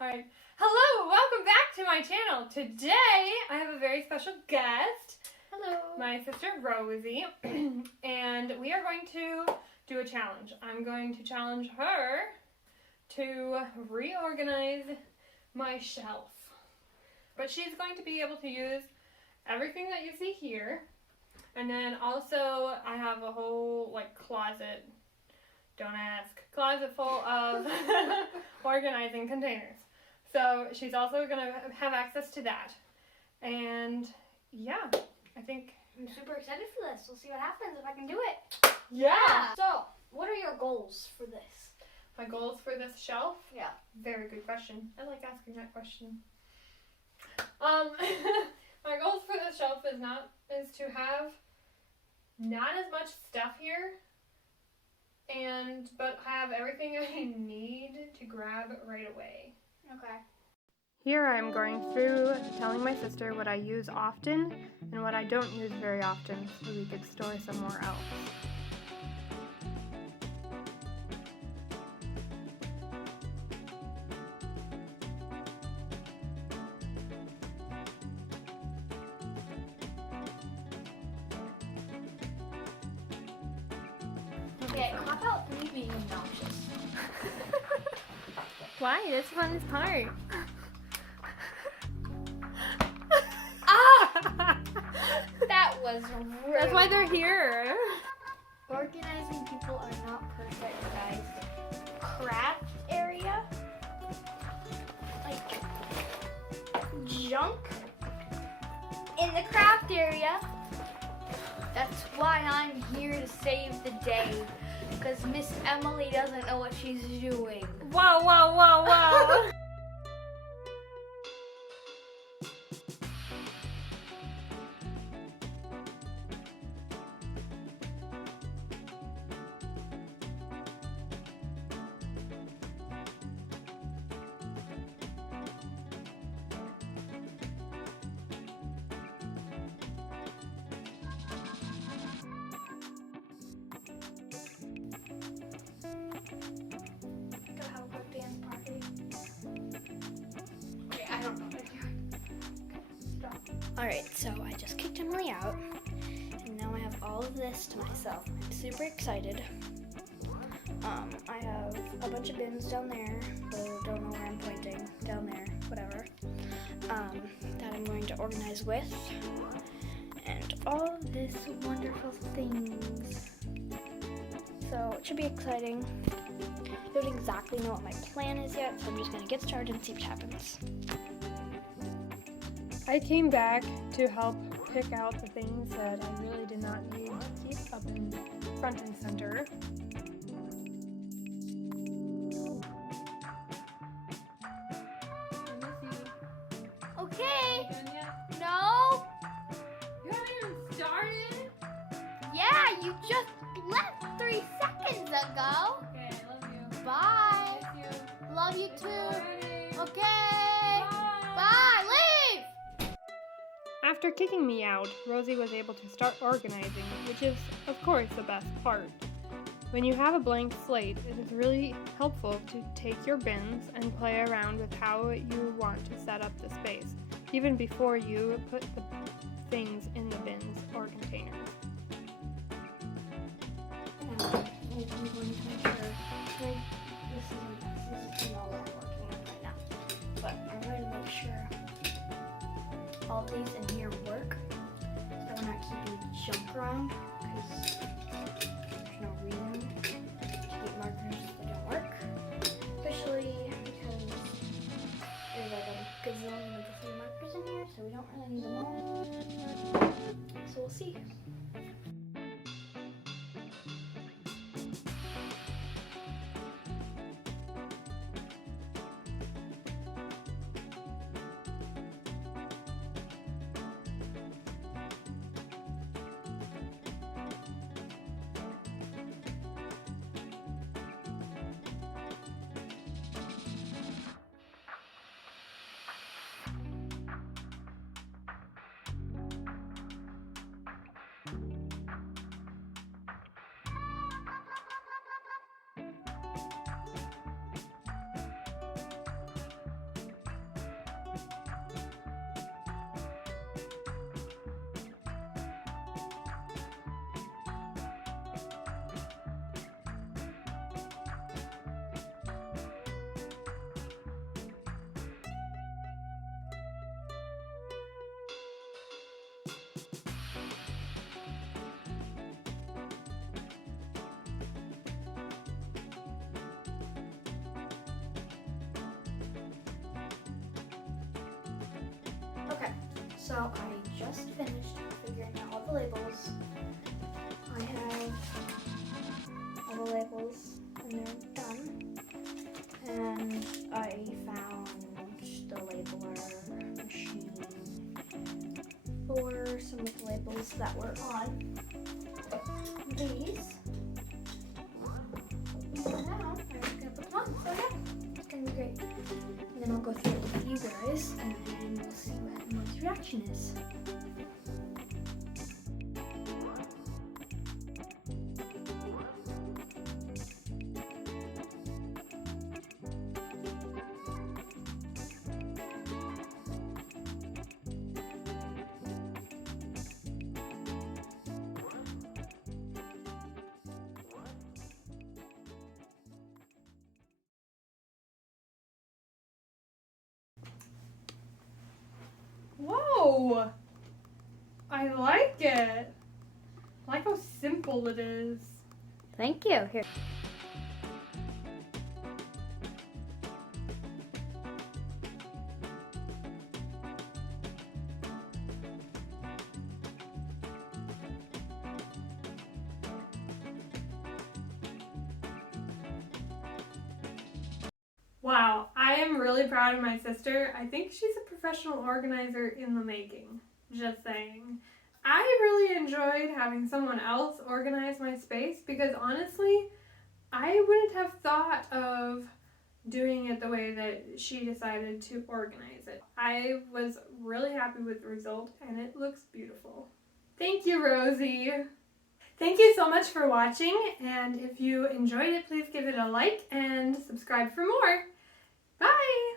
Alright. Hello, welcome back to my channel. Today I have a very special guest. Hello. My sister Rosie. And we are going to do a challenge. I'm going to challenge her to reorganize my shelf. But she's going to be able to use everything that you see here. And then also I have a whole closet, don't ask, closet full of organizing containers. So she's also going to have access to that. And yeah, I think I'm super excited for this. We'll see what happens if I can do it. Yeah. So, what are your goals for this? My goals for this shelf? Yeah. Very good question. I like asking that question. My goals for this shelf is to have not as much stuff here, but have everything I need to grab right away. Okay. Here I'm going through telling my sister what I use often and what I don't use very often so we could store somewhere else. Okay, cop out me being obnoxious. Why? That's the funnest part. That was rude. That's why they're here. Organizing people are not perfect, guys. Craft area, junk in the craft area. That's why I'm here to save the day. Because Miss Emily doesn't know what she's doing. Wow, wow, wow, wow. I don't know. Alright, so I just kicked Emily out, and now I have all of this to myself. I'm super excited. I have a bunch of bins down there, but I don't know where I'm pointing. Down there, whatever. That I'm going to organize with. And all of this wonderful things. So it should be exciting. I don't exactly know what my plan is yet, so I'm just going to get started and see what happens. I came back to help pick out the things that I really did not need to keep up in front and center. Okay. No. You haven't even started? Yeah, you just left 3 seconds ago. Okay, I love you. Bye. Miss you. Love you too. Alrighty. Okay. Bye. Leave. After kicking me out, Rosie was able to start organizing, which is, of course, the best part. When you have a blank slate, it is really helpful to take your bins and play around with how you want to set up the space, even before you put the things in the bins or containers. I'm going to make sure. This is all I'm working on right now. But I'm going to make sure all of these in here work. So we're not keeping junk around, because there's no reason to keep markers that don't work. Especially because there's a gazillion of the same markers in here, so we don't really need them all. So we'll see. So I just finished figuring out all the labels. I have all the labels and they're done. And I found the labeler machine for some of the labels that were on these. And now I'm just gonna put them on. So yeah, it's gonna be great. And then I'll go through it with you guys and then we'll see what Emma's reaction is. Whoa! I like it. I like how simple it is. Thank you. Here. Wow, I am really proud of my sister. I think she's a professional organizer in the making. Just saying. I really enjoyed having someone else organize my space because honestly, I wouldn't have thought of doing it the way that she decided to organize it. I was really happy with the result and it looks beautiful. Thank you, Rosie. Thank you so much for watching, and if you enjoyed it, please give it a like and subscribe for more. Bye!